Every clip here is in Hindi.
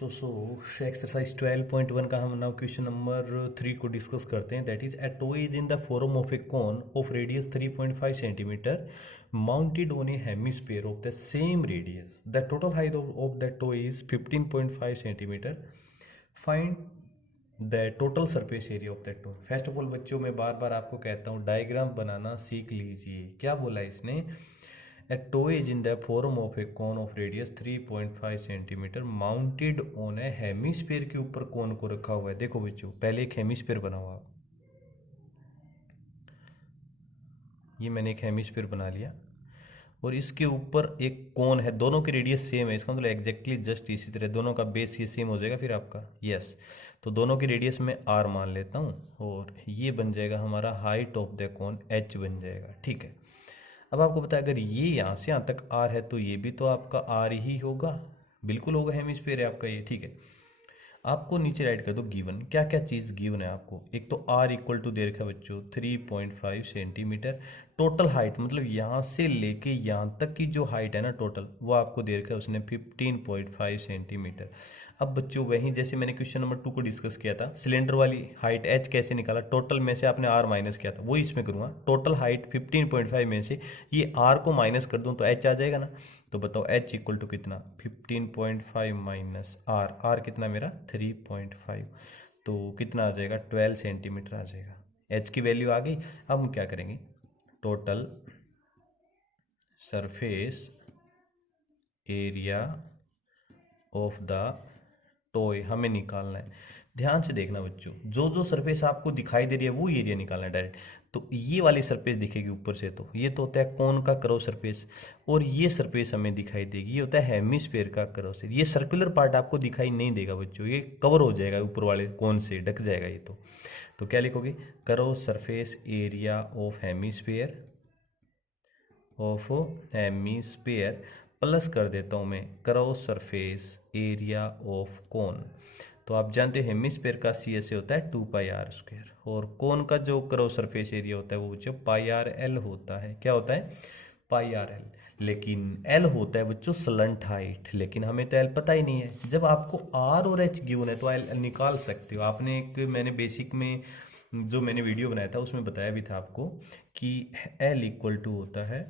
बच्चों एक्सरसाइज 12.1 का हम नाउ क्वेश्चन नंबर 3 को डिस्कस करते हैं। That is a toy is in the form of A cone of radius 3.5 centimetre mounted on A hemisphere of the same radius. The total height of the toy is 15.5 centimetre. Find the total surface area of the toy. First of all बच्चों, मैं बार बार आपको कहता हूँ डायग्राम बनाना सीख लीजिए। क्या बोला इसने? A toy is in the form of a cone of radius 3.5 centimetre mounted on A hemisphere के ऊपर कोन को रखा हुआ है। देखो बच्चों, पहले एक हेमिस्फीयर बना हुआ, ये मैंने एक हेमिस्फीयर बना लिया और इसके ऊपर एक कोन है। दोनों की रेडियस सेम है, इसका मतलब एग्जैक्टली जस्ट इसी तरह दोनों का बेस ये सेम हो जाएगा फिर आपका। यस, तो दोनों की रेडियस में आर मान लेता हूँ और ये बन जाएगा हमारा height of the cone H बन जाएगा। ठीक है, अब आपको पता है अगर ये यहाँ से यहाँ तक आर है तो ये भी तो आपका आर ही होगा, बिल्कुल होगा, हेमिस्फीयर है आपका ये। ठीक है, आपको नीचे राइट कर दो गिवन। क्या क्या चीज़ गिवन है आपको? एक तो आर इक्वल टू दे रखा है बच्चों 3.5 सेंटीमीटर। टोटल हाइट मतलब यहाँ से लेके यहाँ तक की जो हाइट है ना टोटल, वो आपको दे रखा है उसने 15.5 सेंटीमीटर। अब बच्चों वहीं जैसे मैंने क्वेश्चन नंबर 2 को डिस्कस किया था, सिलेंडर वाली हाइट एच कैसे निकाला, टोटल में से आपने आर माइनस किया था, वही इसमें करूँगा। टोटल हाइट 15.5 में से ये आर को माइनस कर दूँ तो एच आ जाएगा ना। तो बताओ एच इक्वल टू कितना? 15.5 माइनस आर, आर कितना मेरा 3.5, तो कितना आ जाएगा 12 सेंटीमीटर आ जाएगा। एच की वैल्यू आ गई। अब हम क्या करेंगे, total surface area of the toy हमें निकालना है। ध्यान से देखना बच्चों, जो जो सरफेस आपको दिखाई दे रही है वो एरिया निकालना है डायरेक्ट। तो ये वाली सरफेस दिखेगी ऊपर से, तो ये तो होता है कोन का कर्व सरफेस, और ये सरफेस हमें दिखाई देगी, ये होता है हेमिस्फीयर का कर्व सरफेस। ये सर्कुलर पार्ट आपको दिखाई नहीं देगा बच्चों, ये कवर हो जाएगा ऊपर वाले कोन से, ढक जाएगा ये। तो क्या लिखोगे? Curve surface area of hemisphere plus कर देता हूँ मैं curve surface area of cone. तो आप जानते हैं हेमिस्फीयर का सी एस ए होता है 2πr², और कोन का जो कर्व सरफेस एरिया होता है वो बच्चों πrl होता है। क्या होता है? πrl। लेकिन एल होता है बच्चों स्लंट हाइट, लेकिन हमें तो एल पता ही नहीं है। जब आपको आर और एच गिवन है तो एल निकाल सकते हो। आपने एक मैंने बेसिक में जो मैंने वीडियो बनाया था उसमें बताया भी था आपको कि एल इक्वल टू होता है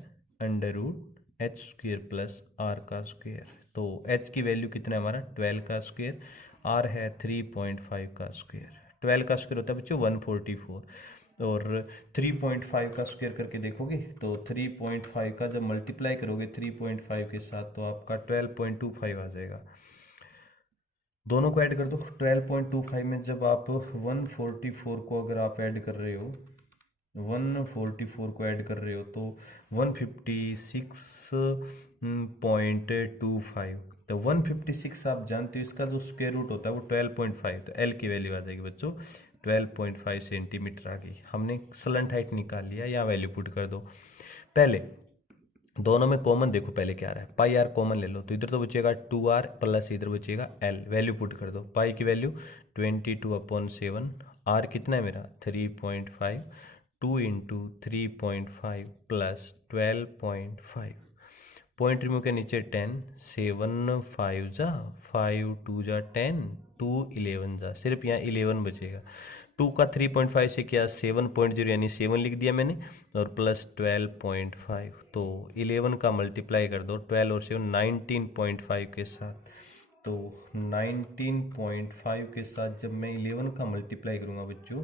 √h² प्लस आर का स्क्वेयर। तो h की वैल्यू कितना है हमारा 12 का स्क्वेयर, r है 3.5 का स्क्वेयर। 12 का स्क्वेयर होता है बच्चों 144, और 3.5 का स्क्वेयर करके देखोगे तो 3.5 का जब मल्टीप्लाई करोगे 3.5 के साथ तो आपका 12.25 आ जाएगा। दोनों को ऐड कर दो। 12.25 में जब आप 144 को अगर आप ऐड कर रहे हो, 144 को ऐड कर रहे हो तो 156.25, तो 156 आप जानते हो इसका जो स्क्वायर रूट होता है वो 12.5, तो एल की वैल्यू आ जाएगी बच्चों 12.5 सेंटीमीटर आ गई। हमने स्लंट हाइट निकाल लिया, यहाँ वैल्यू पुट कर दो। पहले दोनों में कॉमन देखो पहले क्या आ रहा है, पाई आर कॉमन ले लो, तो इधर तो बचेगा 2r प्लस इधर बचेगा l। वैल्यू पुट कर दो, पाई की वैल्यू 22/7, r कितना है मेरा 3.5, 2 इंटू 3.5 प्लस 12.5, पॉइंट रिमूव के नीचे 10, 7 5 जा 5 2 जा 10, 2 11 जा, सिर्फ यहाँ 11 बचेगा। 2 का 3.5 से क्या 7.0 यानी 7 लिख दिया मैंने, और प्लस 12.5, तो 11 का मल्टीप्लाई कर दो 12 और 7 19.5 के साथ। तो 19.5 के साथ जब मैं 11 का मल्टीप्लाई करूँगा बच्चों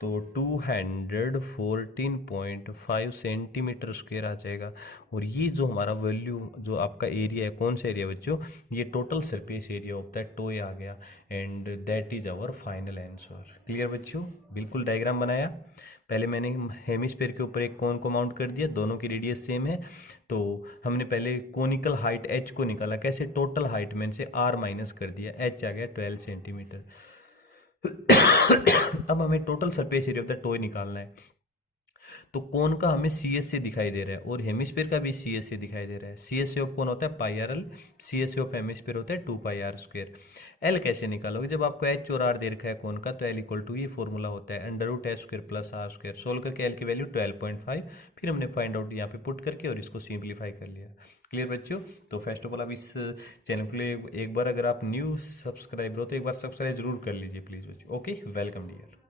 तो 214.5 सेंटीमीटर स्क्वायर आ जाएगा। और ये जो हमारा वैल्यू जो आपका एरिया है, कौन सा एरिया बच्चों? ये total surface area of that toy आ गया, and that is our final answer. Clear बच्चों? बिल्कुल डायग्राम बनाया। पहले मैंने हेमिस्फीयर के ऊपर एक कोन को माउंट कर दिया, दोनों की रेडियस सेम है, तो हमने पहले कोनिकल हाइट एच को निकाला। कैसे? टोटल हाइट में से आर माइनस कर दिया, एच आ गया 12 सेंटीमीटर। अब हमें total surface area of the toy निकालना है। तो कोन का हमें सी एस से दिखाई दे रहा है और हेमिस्फीयर का भी सी एस से दिखाई दे रहा है। सी एस से ऑफ कोन होता है πrl, सी एस से ऑफ हेमिस्फीयर होता है 2πr²। एल कैसे निकालोगे? जब आपको एच और आर दे रखा है कोन का, तो एल इक्वल टू ये फॉर्मूला होता है √h² प्लस r²। सोल्व करके एल की वैल्यू 12.5, फिर हमने फाइंड आउट यहाँ पे पुट करके और इसको सिंप्लीफाई कर लिया। क्लियर बच्चों? तो फर्स्ट ऑफ ऑल आप इस चैनल के लिए एक बार अगर आप न्यू सब्सक्राइबर हो तो एक बार सब्सक्राइब जरूर कर लीजिए प्लीज़ बच्चों। Okay, welcome dear.